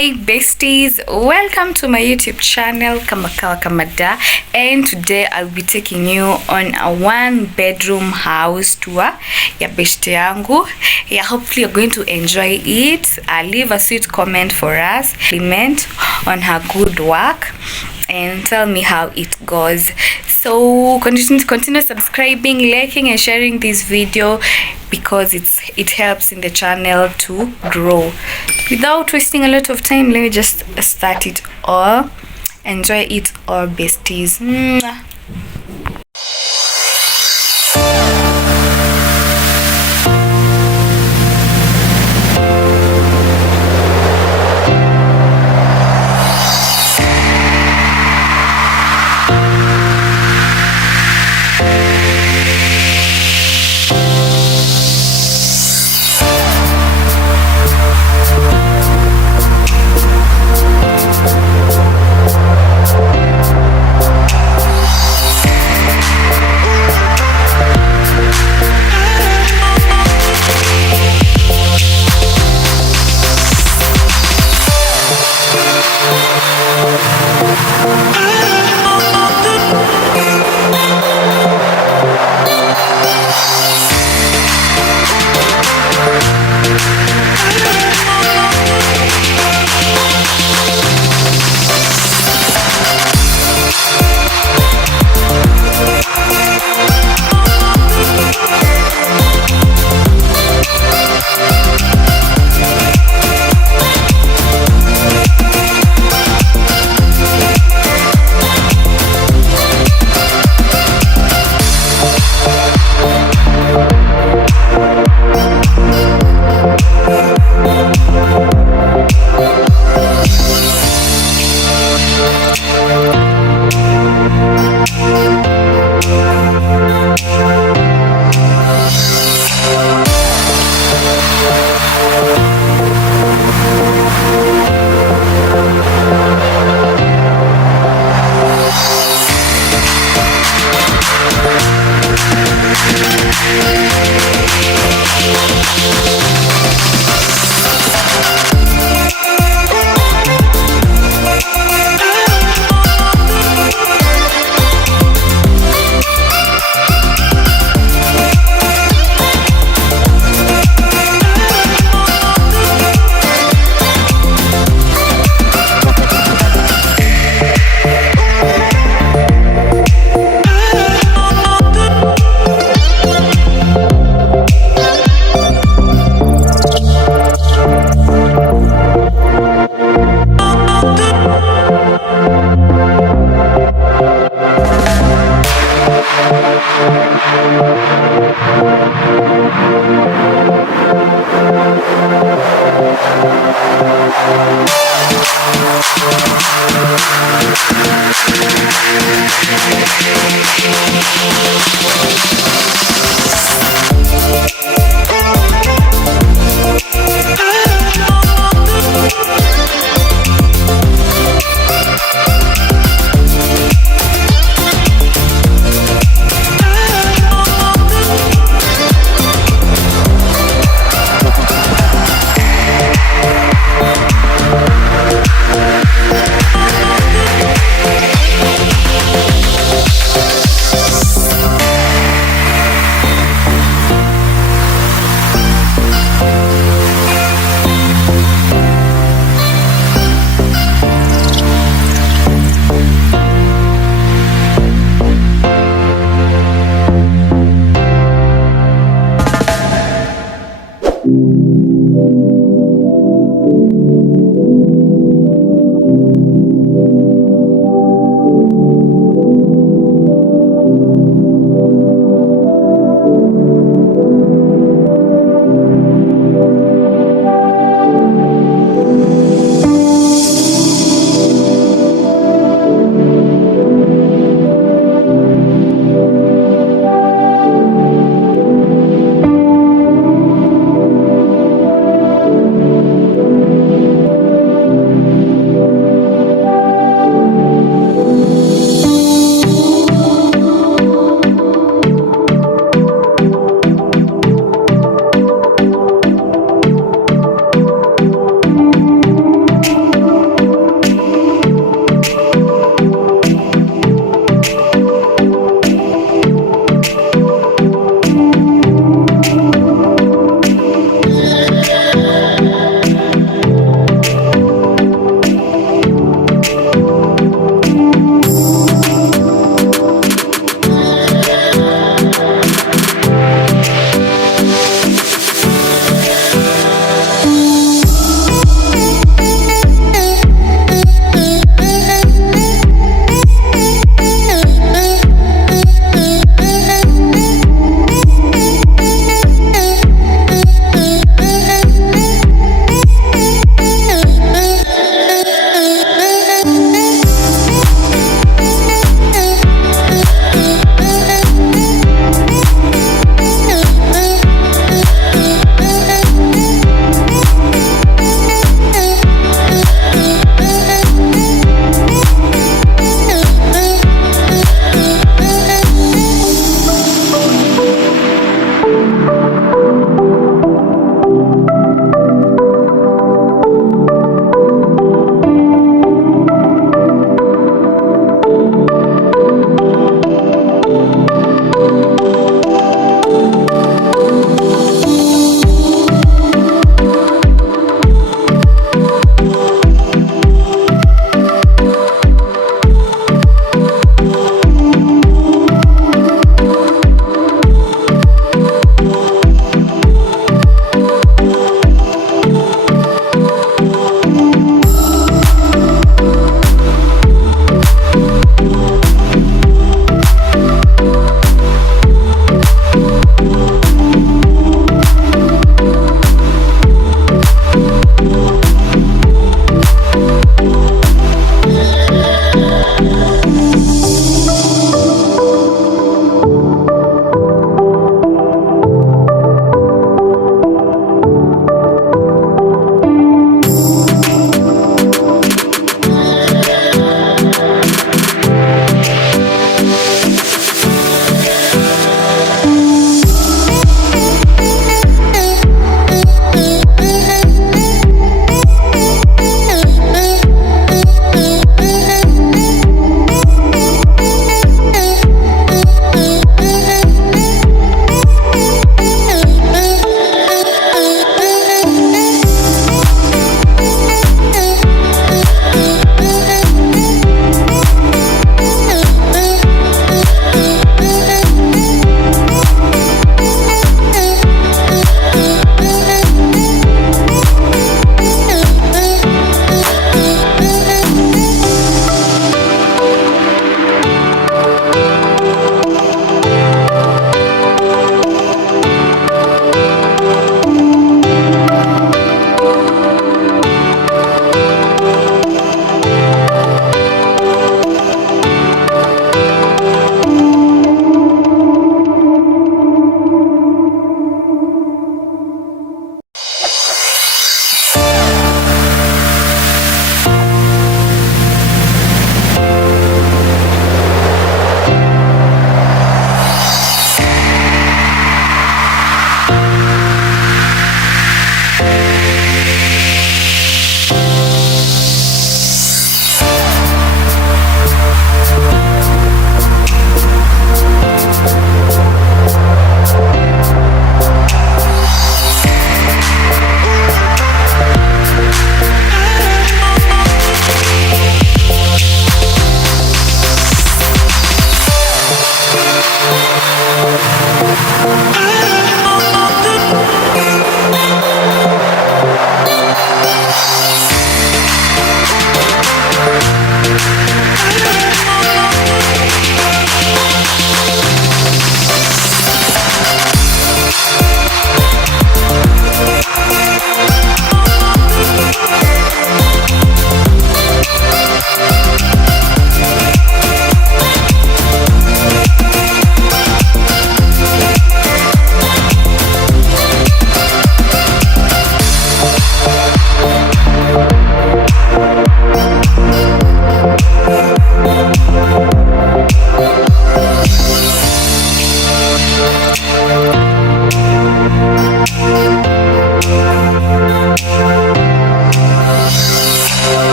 Hey besties, welcome to my YouTube channel Kamakawa Kamada, and today I'll be taking you on a one bedroom house tour ya bestie yangu. Yeah, hopefully you're going to enjoy it. Leave a sweet comment for us, comment on her good work and tell me how it goes. So continue subscribing, liking and sharing this video because it helps in the channel to grow. Without wasting a lot of time, let me just start it all. Enjoy it all, besties. Mwah.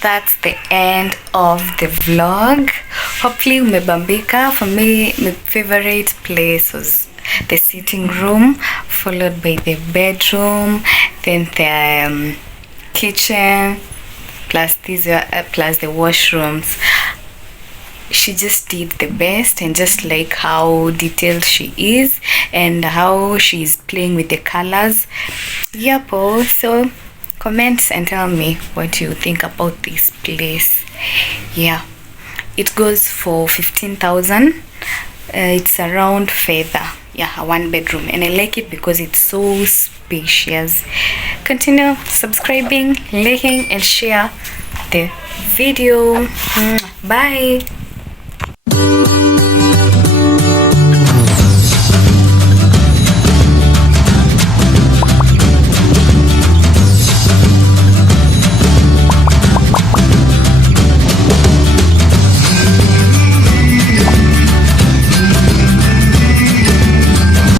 That's the end of the vlog. Hopefully umebambika. For me, my favorite place was the sitting room, followed by the bedroom, then the kitchen, plus plus the washrooms. She just did the best, and just like how detailed she is and how she's playing with the colors. Yep. So comment and tell me what you think about this place. Yeah, it goes for 15,000. It's around Fedha. Yeah, a 1-bedroom, and I like it because it's so spacious. Continue subscribing, liking, and share the video. Bye.